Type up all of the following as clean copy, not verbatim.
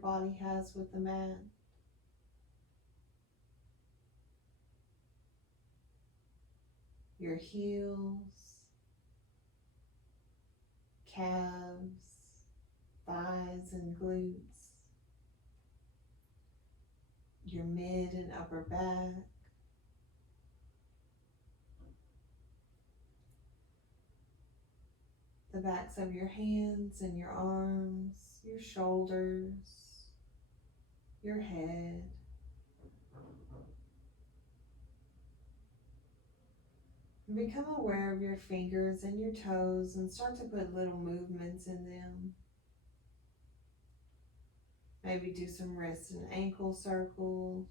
body has with the mat. Your heels, calves, thighs and glutes, your mid and upper back, the backs of your hands and your arms, your shoulders, your head. Become aware of your fingers and your toes and start to put little movements in them. Maybe do some wrist and ankle circles.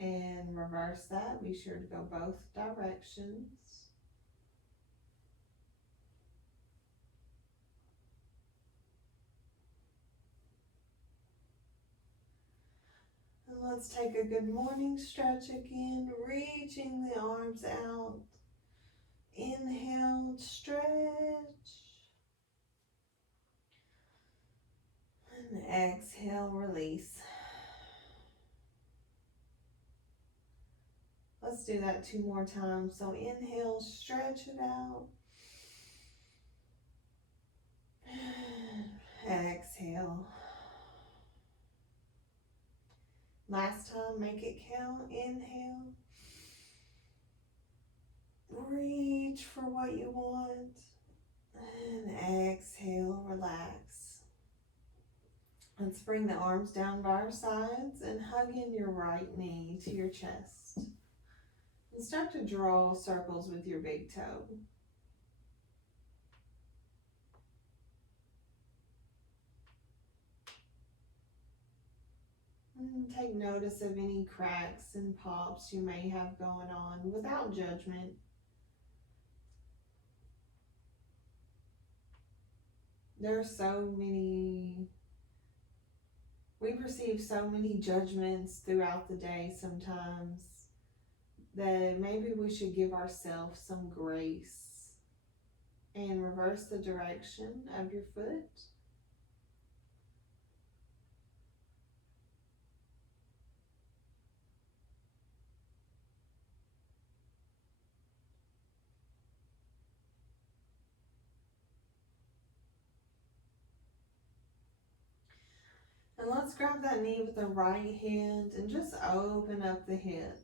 And reverse that. Be sure to go both directions. And let's take a good morning stretch again, reaching the arms out. Inhale, stretch. And exhale, release. Let's do that 2 more times. So inhale, stretch it out. Exhale. Last time, make it count. Inhale. Reach for what you want. And exhale, relax. Let's bring the arms down by our sides and hug in your right knee to your chest. And start to draw circles with your big toe. And take notice of any cracks and pops you may have going on without judgment. There are so many, we receive so many judgments throughout the day sometimes that maybe we should give ourselves some grace and reverse the direction of your foot. And let's grab that knee with the right hand and just open up the hip.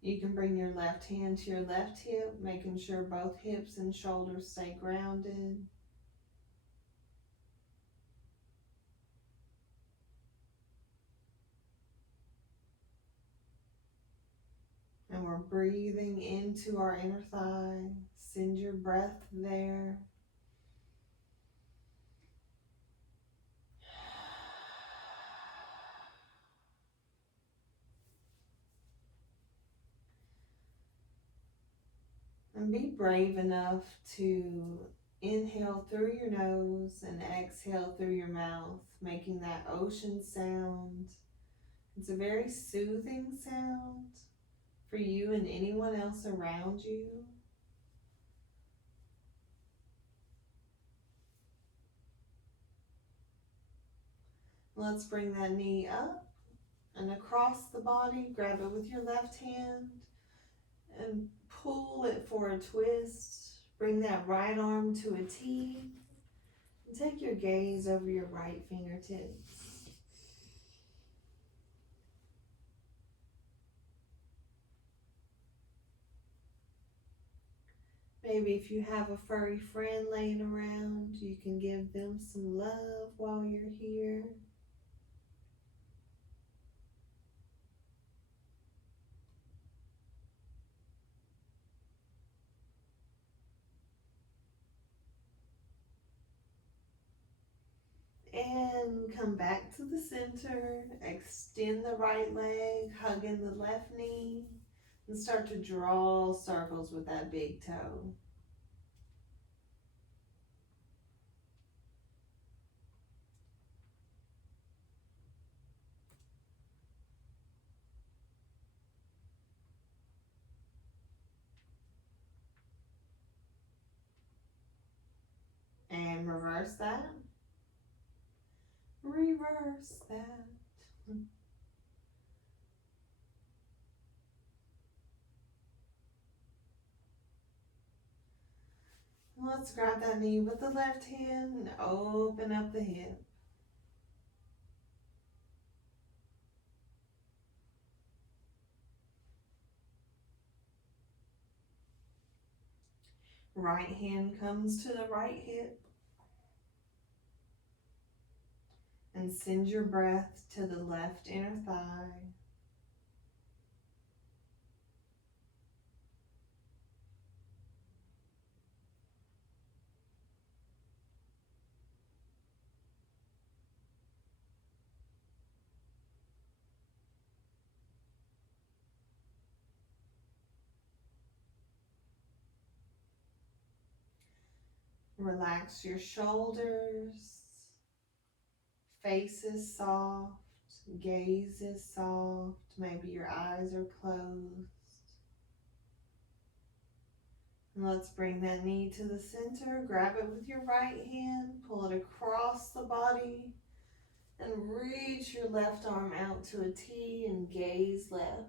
You can bring your left hand to your left hip, making sure both hips and shoulders stay grounded. And we're breathing into our inner thigh. Send your breath there. And be brave enough to inhale through your nose and exhale through your mouth, making that ocean sound. It's a very soothing sound for you and anyone else around you. Let's bring that knee up and across the body. Grab it with your left hand and pull it for a twist. Bring that right arm to a T and take your gaze over your right fingertips. Maybe if you have a furry friend laying around, you can give them some love while you're here. And come back to the center. Extend the right leg, hugging the left knee, and start to draw circles with that big toe. reverse that. Reverse that. Let's grab that knee with the left hand and open up the hip. Right hand comes to the right hip. And send your breath to the left inner thigh. Relax your shoulders. Face is soft. Gaze is soft. Maybe your eyes are closed. And let's bring that knee to the center. Grab it with your right hand. Pull it across the body. And reach your left arm out to a T and gaze left.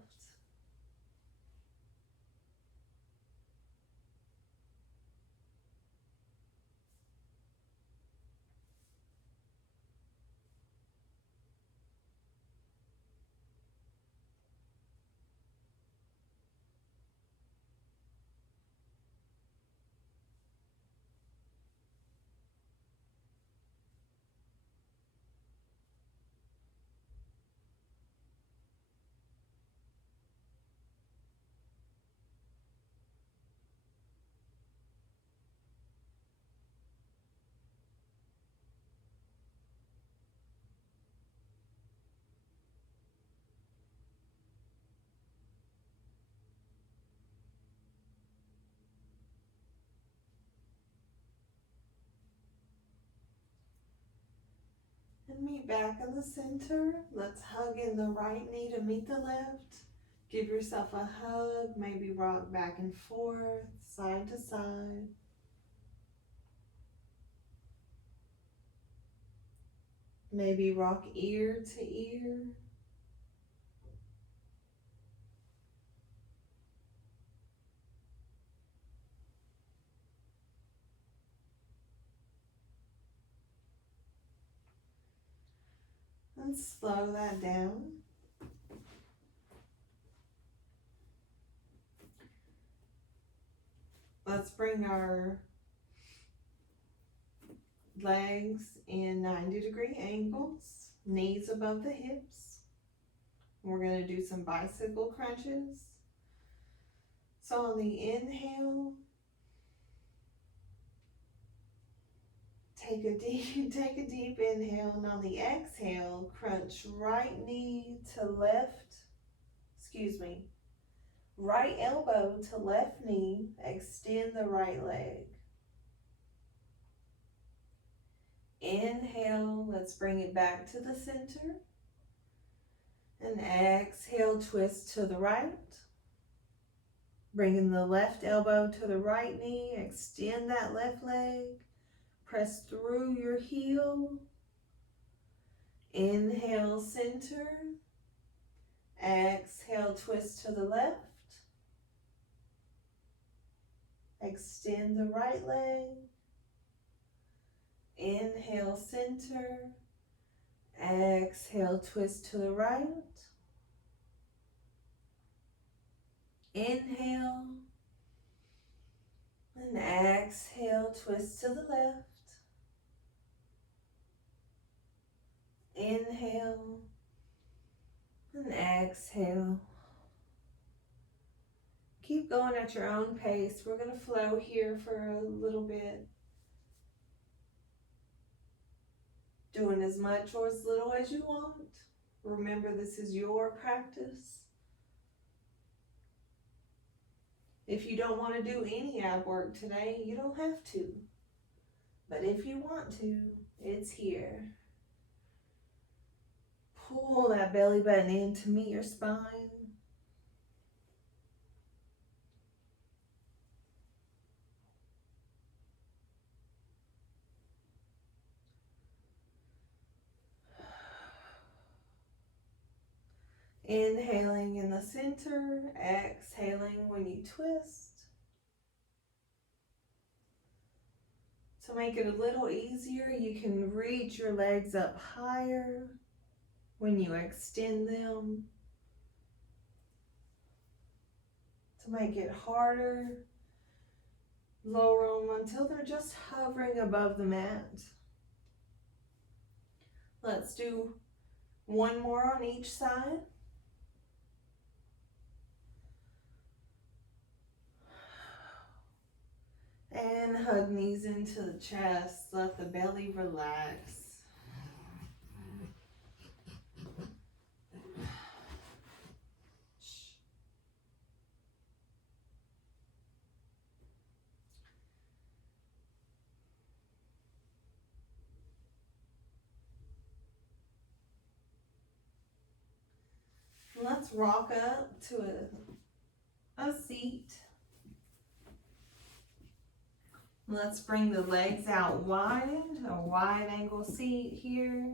And meet back in the center. Let's hug in the right knee to meet the left. Give yourself a hug, maybe rock back and forth, side to side. Maybe rock ear to ear. And slow that down. Let's bring our legs in 90-degree angles, knees above the hips. We're going to do some bicycle crunches. So on the inhale, take a deep inhale, and on the exhale, crunch right knee to left, right elbow to left knee, extend the right leg. Inhale, let's bring it back to the center. And exhale, twist to the right. Bringing the left elbow to the right knee, extend that left leg. Press through your heel. Inhale, center. Exhale, twist to the left. Extend the right leg. Inhale, center. Exhale, twist to the right. Inhale. And exhale, twist to the left. Inhale. And exhale. Keep going at your own pace. We're going to flow here for a little bit. Doing as much or as little as you want. Remember, this is your practice. If you don't want to do any ab work today, you don't have to. But if you want to, it's here. Pull that belly button in to meet your spine. Inhaling in the center, exhaling when you twist. To make it a little easier, you can reach your legs up higher when you extend them. To make it harder, lower them until they're just hovering above the mat. Let's do one more on each side. And hug knees into the chest. Let the belly relax. Let's rock up to a seat. Let's bring the legs out wide, a wide angle seat here.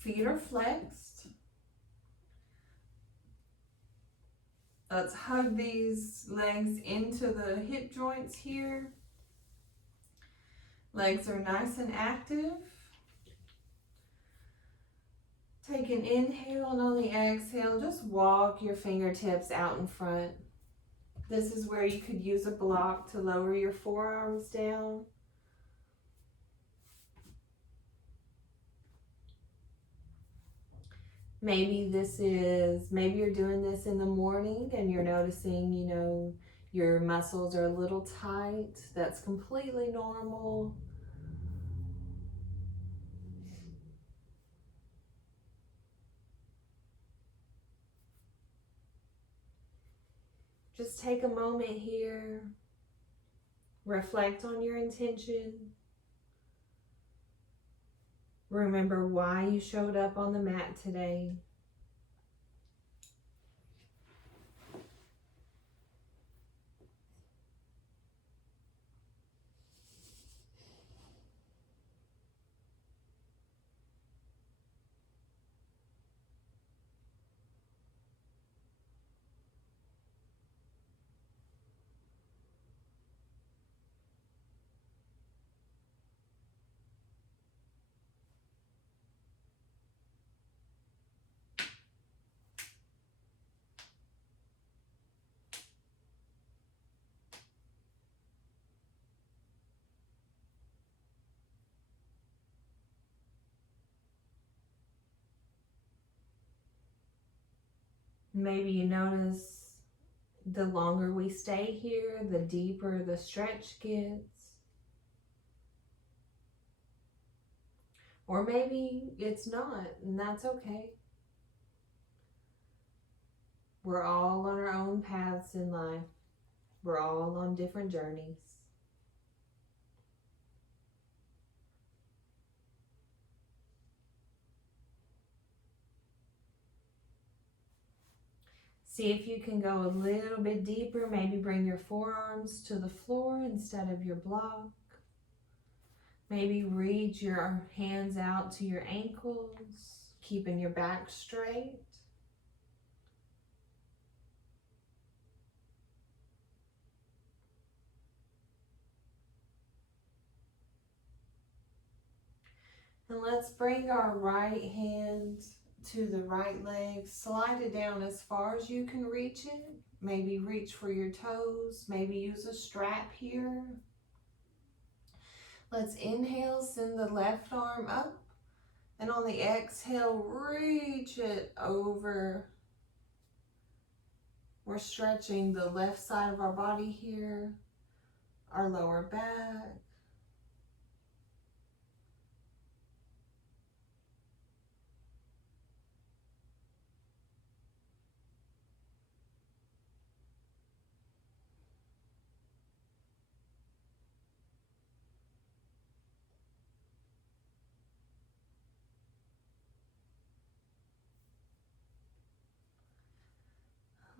Feet are flexed. Let's hug these legs into the hip joints here. Legs are nice and active. Take an inhale, and on the exhale, just walk your fingertips out in front. This is where you could use a block to lower your forearms down. Maybe you're doing this in the morning and you're noticing, your muscles are a little tight. That's completely normal. Just take a moment here. Reflect on your intention. Remember why you showed up on the mat today. Maybe you notice the longer we stay here, the deeper the stretch gets. Or maybe it's not, and that's okay. We're all on our own paths in life. We're all on different journeys. See if you can go a little bit deeper. Maybe bring your forearms to the floor instead of your block. Maybe reach your hands out to your ankles, keeping your back straight. And let's bring our right hand to the right leg. Slide it down as far as you can reach it. Maybe reach for your toes. Maybe use a strap here. Let's inhale, send the left arm up. And on the exhale, reach it over. We're stretching the left side of our body here, our lower back.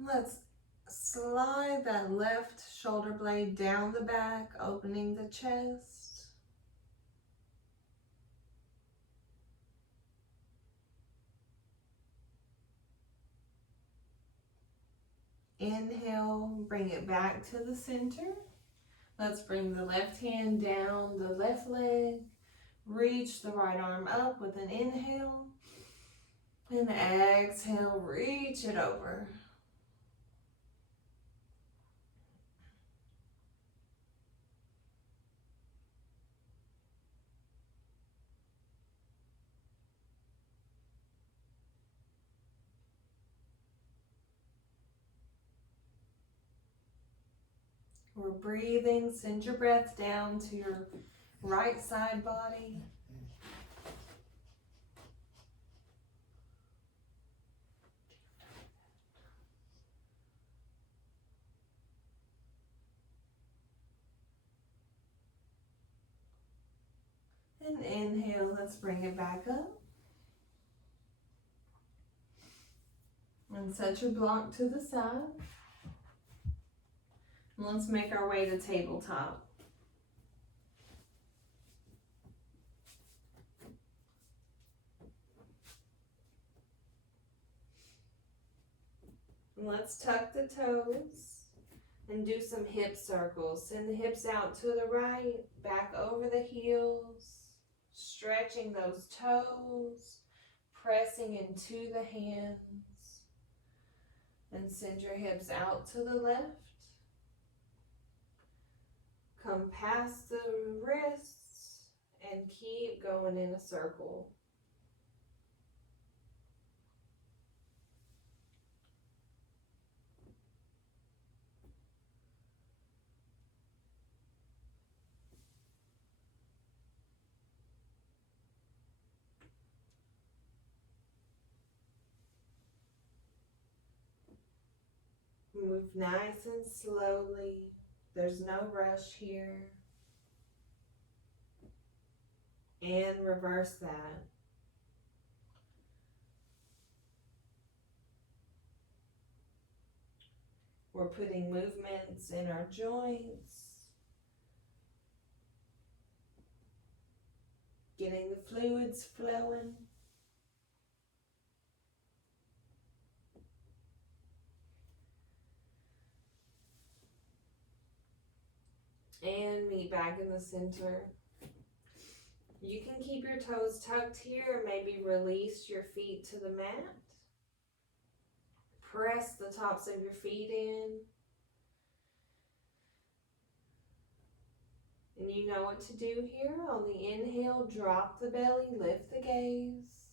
Let's slide that left shoulder blade down the back, opening the chest. Inhale, bring it back to the center. Let's bring the left hand down the left leg. Reach the right arm up with an inhale. And exhale, reach it over. We're breathing. Send your breath down to your right side body. And inhale, let's bring it back up. And set your block to the side. And let's make our way to tabletop. And let's tuck the toes and do some hip circles. Send the hips out to the right, back over the heels, stretching those toes, pressing into the hands. And send your hips out to the left. Come past the wrists and keep going in a circle. Move nice and slowly. There's no rush here. And reverse that. We're putting movements in our joints. Getting the fluids flowing. And meet back in the center. You can keep your toes tucked here, maybe release your feet to the mat. Press the tops of your feet in. And you know what to do here. On the inhale, drop the belly, lift the gaze.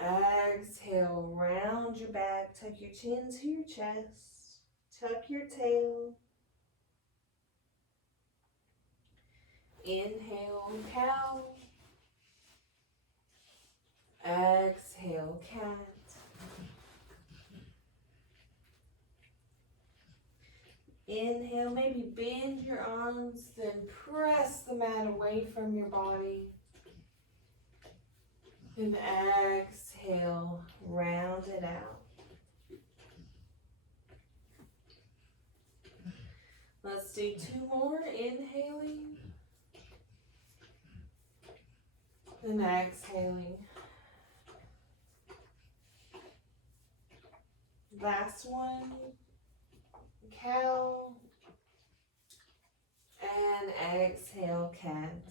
Exhale, round your back, tuck your chin to your chest, tuck your tail. Inhale, cow. Exhale, cat. Inhale, maybe bend your arms, then press the mat away from your body. And exhale, round it out. Let's do 2 more. Inhaling. And exhaling. Last one. Cow. And exhale, cat.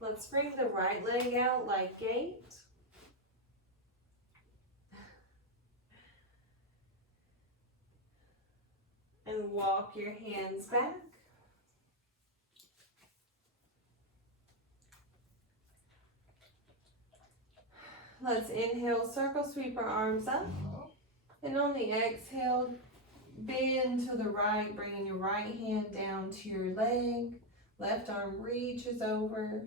Let's bring the right leg out like gate. And walk your hands back. Let's inhale, circle, sweep our arms up. And on the exhale, bend to the right, bringing your right hand down to your leg. Left arm reaches over.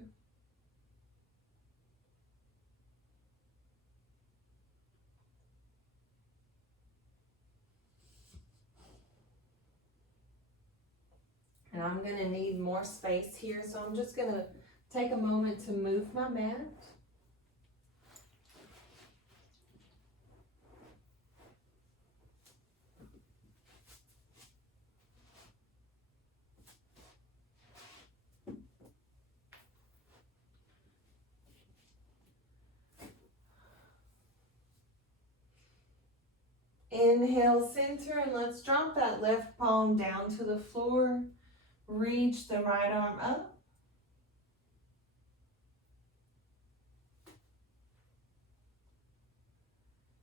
And I'm going to need more space here, so I'm just going to take a moment to move my mat. Inhale, center, and let's drop that left palm down to the floor. Reach the right arm up.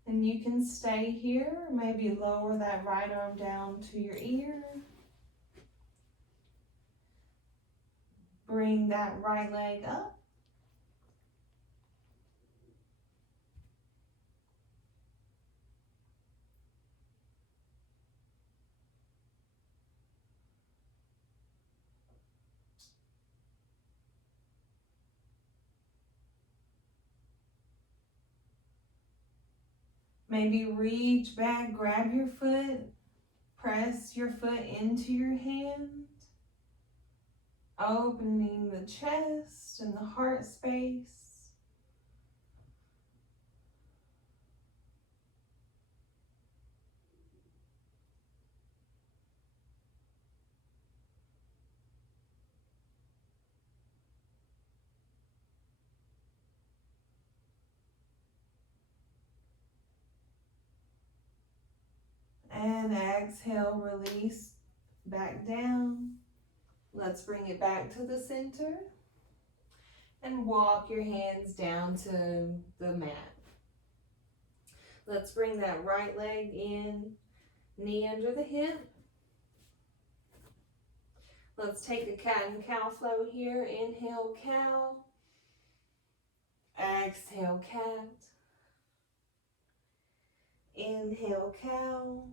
And you can stay here, maybe lower that right arm down to your ear. Bring that right leg up. Maybe reach back, grab your foot, press your foot into your hand, opening the chest and the heart space. And exhale, release back down. Let's bring it back to the center and walk your hands down to the mat. Let's bring that right leg in, knee under the hip. Let's take a cat and cow flow here. Inhale, cow. Exhale, cat. Inhale, cow.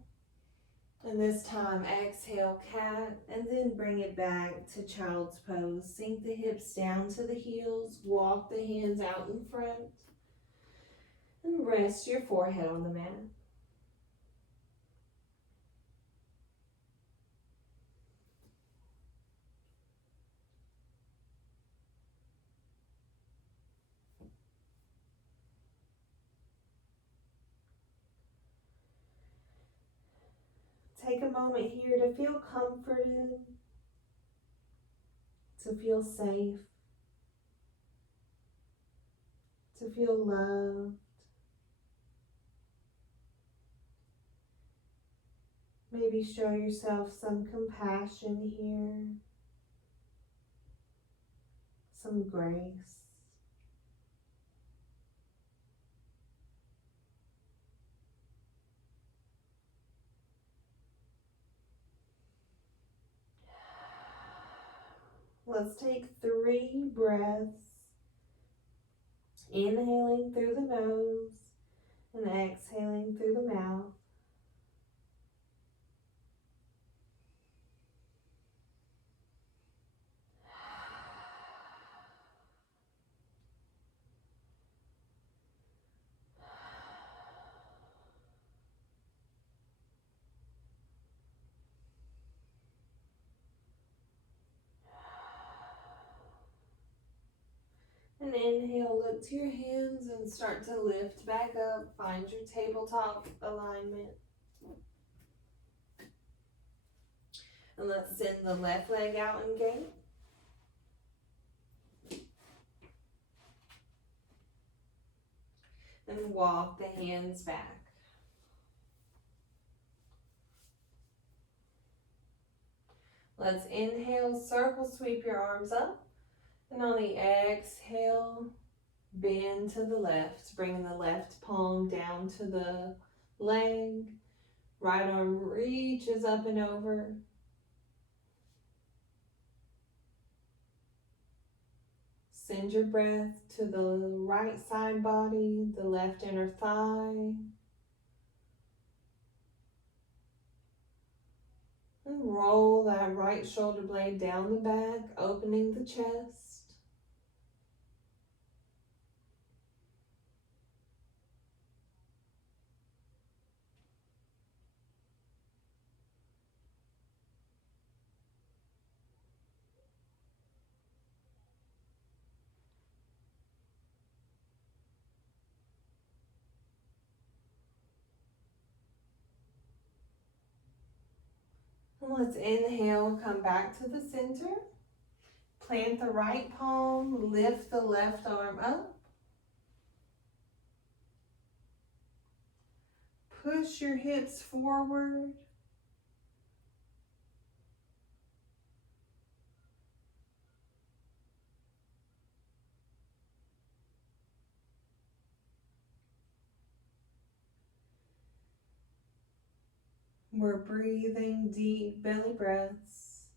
And this time, exhale, cat, and then bring it back to child's pose. Sink the hips down to the heels, walk the hands out in front, and rest your forehead on the mat. Take a moment here to feel comforted, to feel safe, to feel loved. Maybe show yourself some compassion here, some grace. Let's take 3 breaths, inhaling through the nose and exhaling through the mouth. And inhale, look to your hands and start to lift back up. Find your tabletop alignment. And let's send the left leg out and gate. And walk the hands back. Let's inhale, circle, sweep your arms up. And on the exhale, bend to the left, bringing the left palm down to the leg. Right arm reaches up and over. Send your breath to the right side body, the left inner thigh. And roll that right shoulder blade down the back, opening the chest. And let's inhale, come back to the center. Plant the right palm, lift the left arm up. push your hips forward. We're breathing deep belly breaths.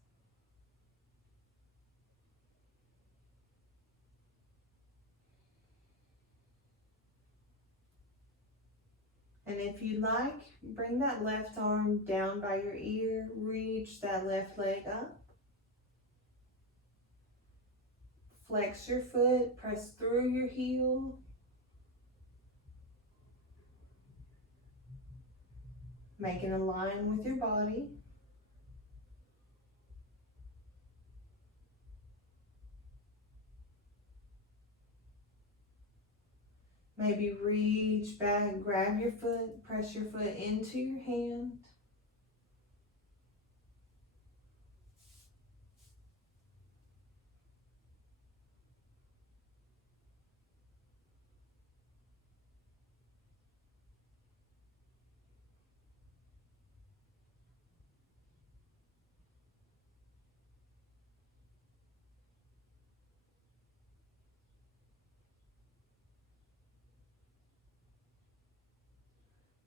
And if you like, bring that left arm down by your ear, reach that left leg up. Flex your foot, press through your heel. Making a line with your body. Maybe reach back, grab your foot, press your foot into your hand.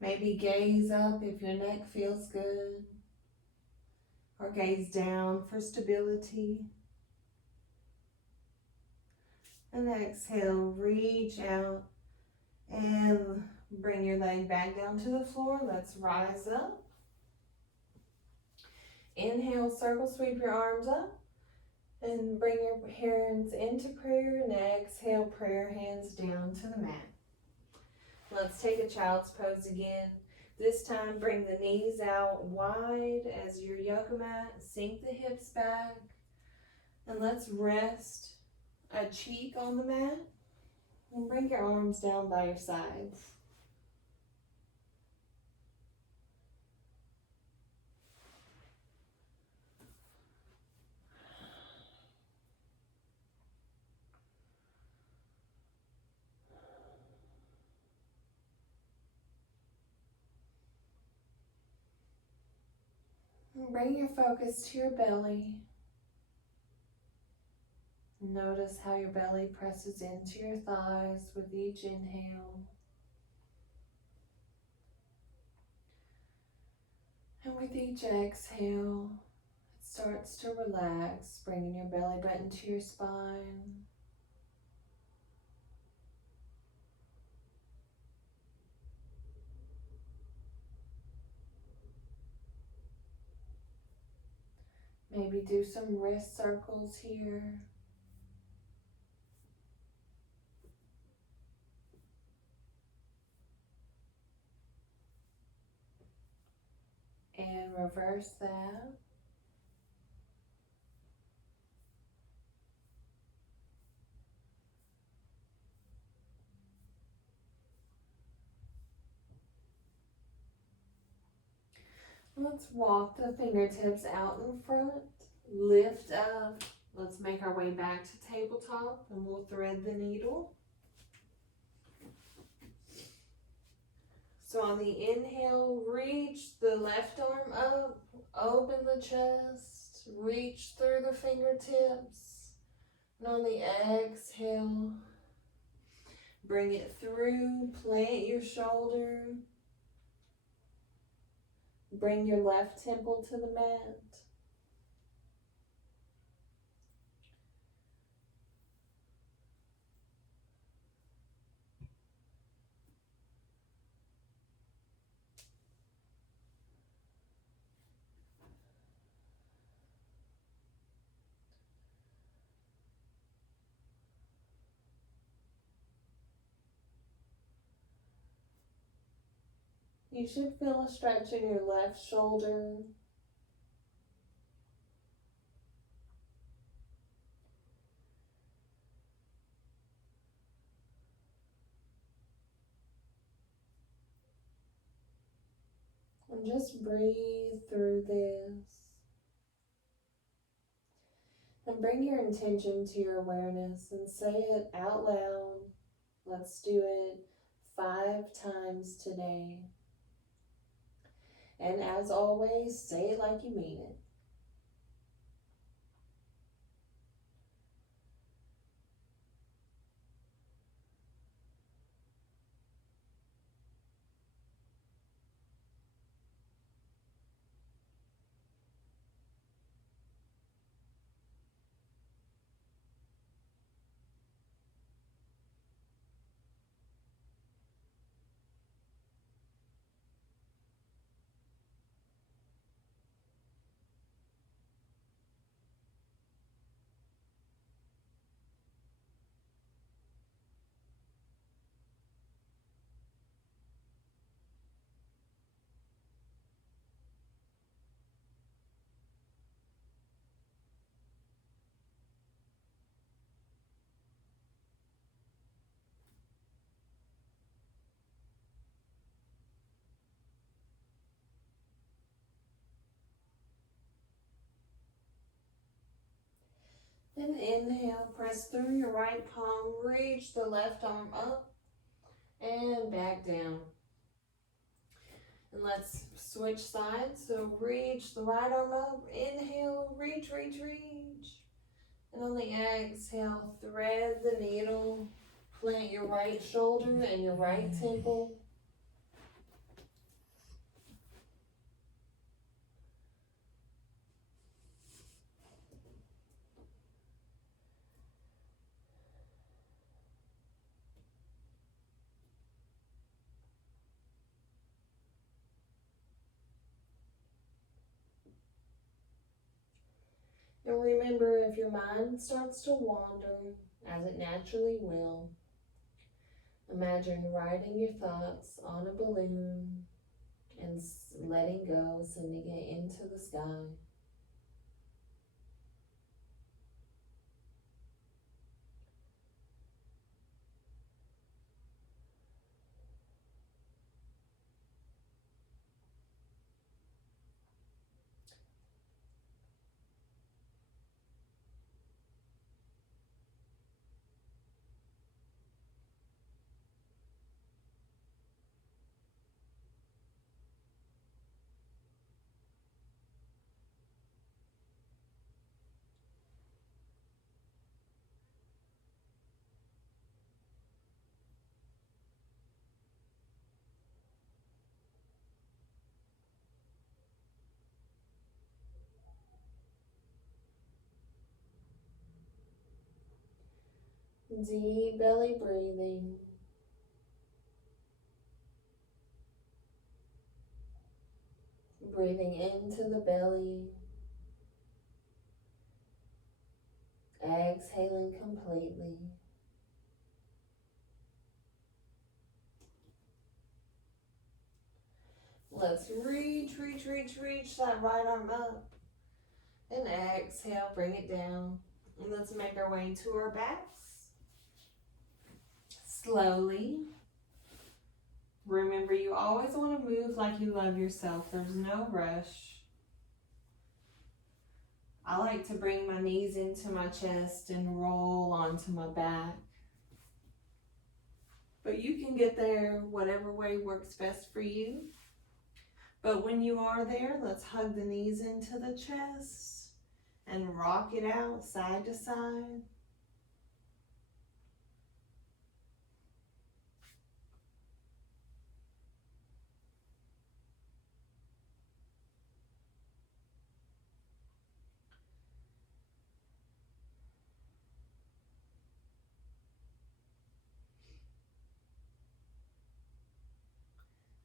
Maybe gaze up if your neck feels good, or gaze down for stability. And exhale, reach out and bring your leg back down to the floor. Let's rise up. Inhale, circle sweep your arms up and bring your hands into prayer, and exhale, prayer hands down to the mat. Let's take a child's pose again. This time, bring the knees out wide as your yoga mat. Sink the hips back. And let's rest a cheek on the mat. And bring your arms down by your sides. And bring your focus to your belly. Notice how your belly presses into your thighs with each inhale. And with each exhale, it starts to relax, bringing your belly button to your spine. Maybe do some wrist circles here. And reverse that. Let's walk the fingertips out in front, lift up. Let's make our way back to tabletop, and we'll thread the needle. So on the inhale, reach the left arm up, open the chest, reach through the fingertips. And on the exhale, bring it through, plant your shoulder. Bring your left temple to the mat. You should feel a stretch in your left shoulder. And just breathe through this. And bring your intention to your awareness and say it out loud. Let's do it 5 times today. And as always, say it like you mean it. Then inhale, press through your right palm, reach the left arm up and back down. And let's switch sides. So reach the right arm up, inhale, reach, reach, reach. And on the exhale, thread the needle, plant your right shoulder and your right temple. And remember, if your mind starts to wander, as it naturally will, imagine riding your thoughts on a balloon and letting go, sending it into the sky. Deep belly breathing. Breathing into the belly. Exhaling completely. Let's reach, reach, reach, reach that right arm up. And exhale, bring it down. And let's make our way to our backs. Slowly. Remember, you always want to move like you love yourself. There's no rush. I like to bring my knees into my chest and roll onto my back. But you can get there whatever way works best for you. But when you are there, let's hug the knees into the chest and rock it out side to side.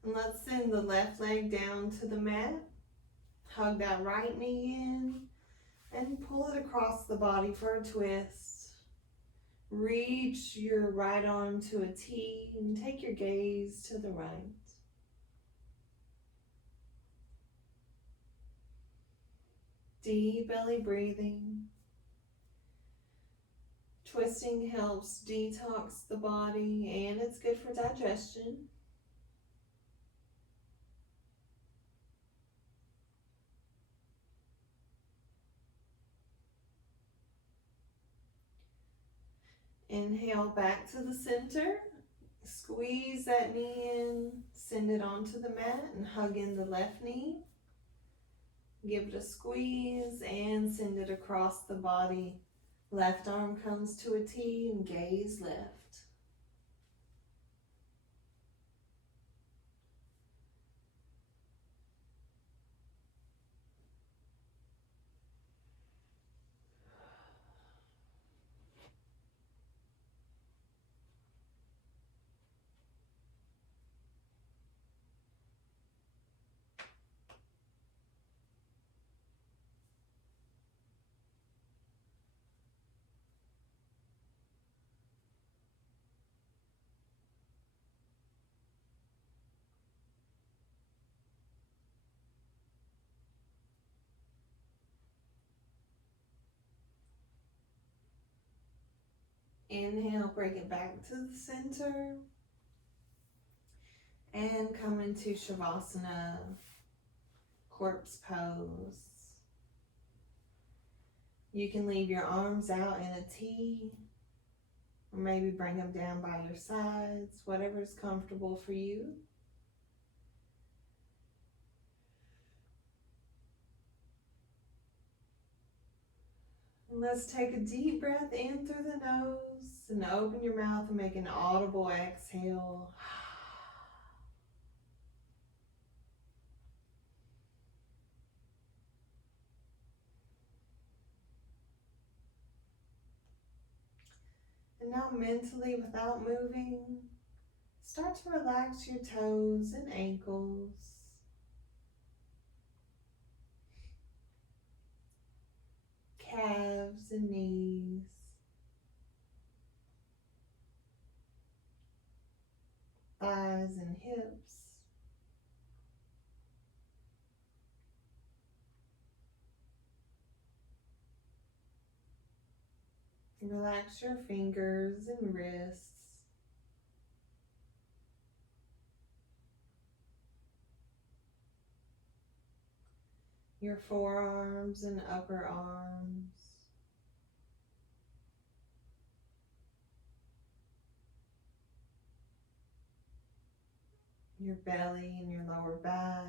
And let's send the left leg down to the mat. Hug that right knee in and pull it across the body for a twist. Reach your right arm to a T and take your gaze to the right. Deep belly breathing. Twisting helps detox the body and it's good for digestion. Inhale back to the center Squeeze that knee in, send it onto the mat and hug in the left knee. Give it a squeeze and send it across the body. Left arm comes to a T and gaze left. Inhale, bring it back to the center. And come into Shavasana, corpse pose. You can leave your arms out in a T, or maybe bring them down by your sides, whatever's comfortable for you. And let's take a deep breath in through the nose and open your mouth and make an audible exhale. And now mentally, without moving, start to relax your toes and ankles. Calves and knees. Thighs and hips. Relax your fingers and wrists. Your forearms and upper arms. Your belly and your lower back.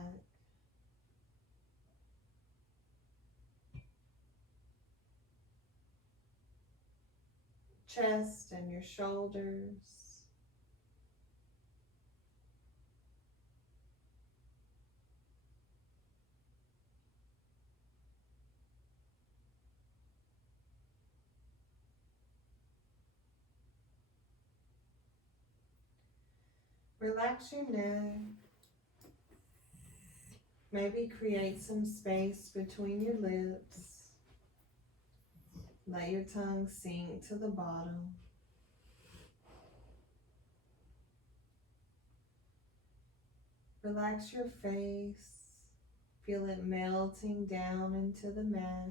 Chest and your shoulders. Relax your neck. Maybe create some space between your lips. Let your tongue sink to the bottom. Relax your face. Feel it melting down into the mat.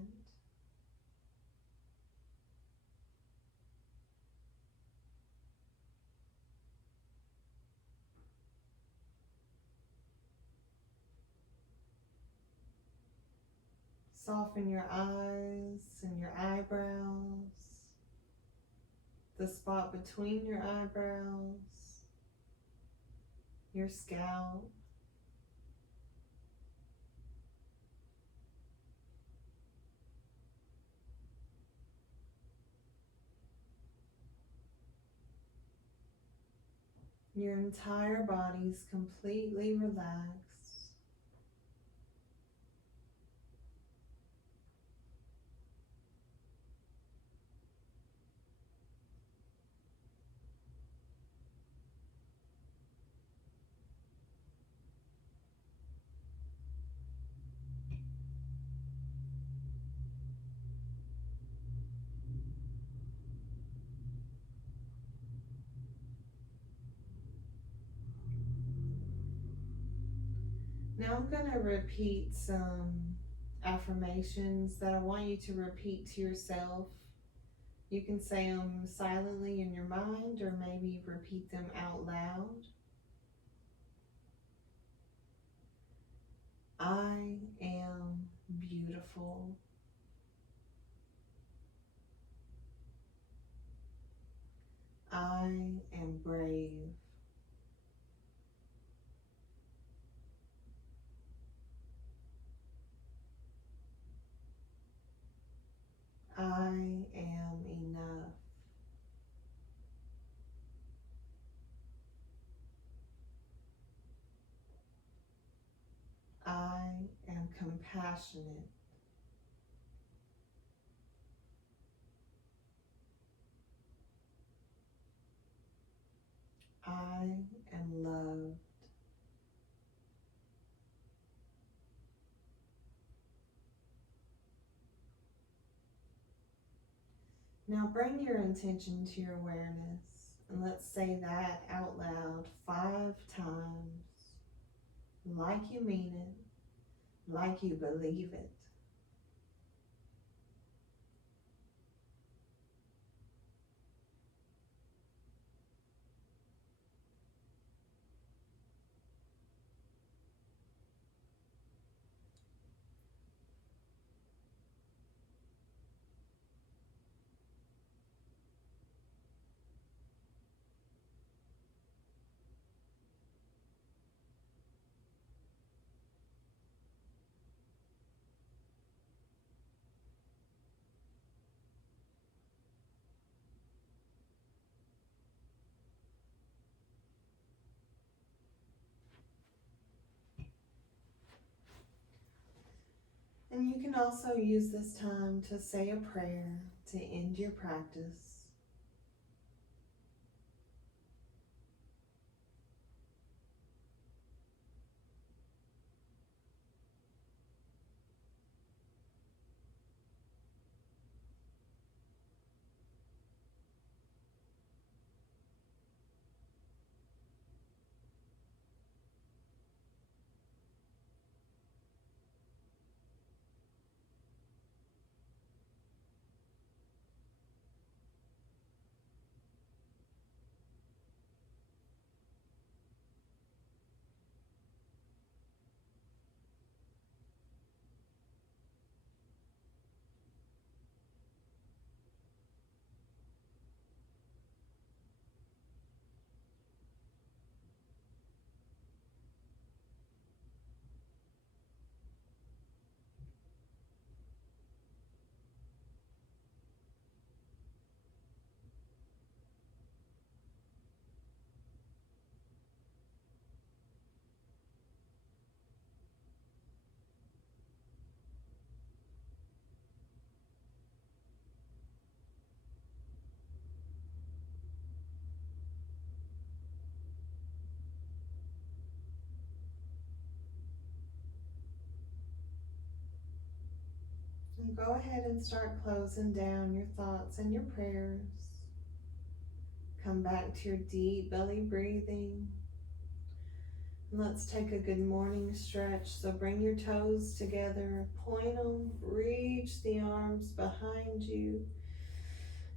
Soften your eyes and your eyebrows, the spot between your eyebrows, your scalp. Your entire body's completely relaxed. Now I'm going to repeat some affirmations that I want you to repeat to yourself. You can say them silently in your mind or maybe repeat them out loud. I am beautiful. I am brave. I am enough. I am compassionate. I am loved. Now bring your intention to your awareness and let's say that out loud 5 times, like you mean it, like you believe it. And you can also use this time to say a prayer to end your practice. And go ahead and start closing down your thoughts and your prayers. Come back to your deep belly breathing. And let's take a good morning stretch. So bring your toes together, point them, reach the arms behind you.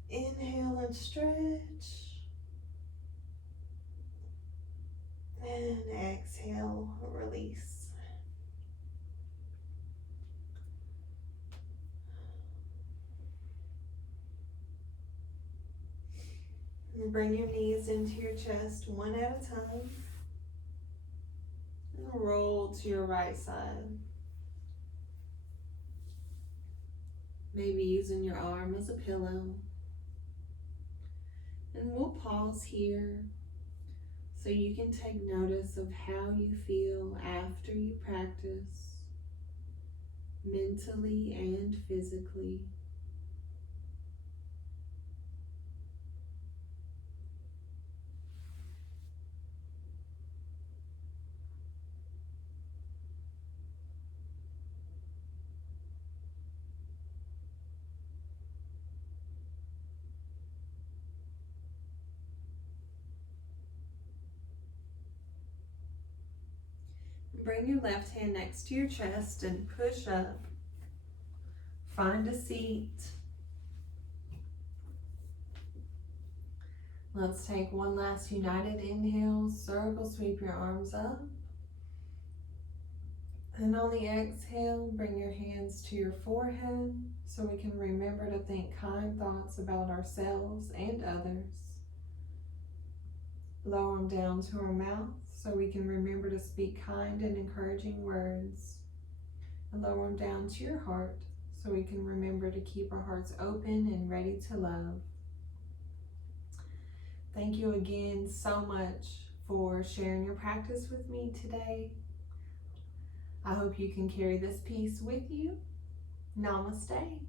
Inhale and stretch. And exhale, release. And bring your knees into your chest one at a time. And roll to your right side. Maybe using your arm as a pillow. And we'll pause here so you can take notice of how you feel after you practice, mentally and physically. Bring your left hand next to your chest and push up. Find a seat. Let's take one last united inhale. Circle, sweep your arms up. And on the exhale, bring your hands to your forehead so we can remember to think kind thoughts about ourselves and others. Lower them down to our mouth so we can remember to speak kind and encouraging words. And lower them down to your heart so we can remember to keep our hearts open and ready to love. Thank you again so much for sharing your practice with me today. I hope you can carry this piece with you. Namaste.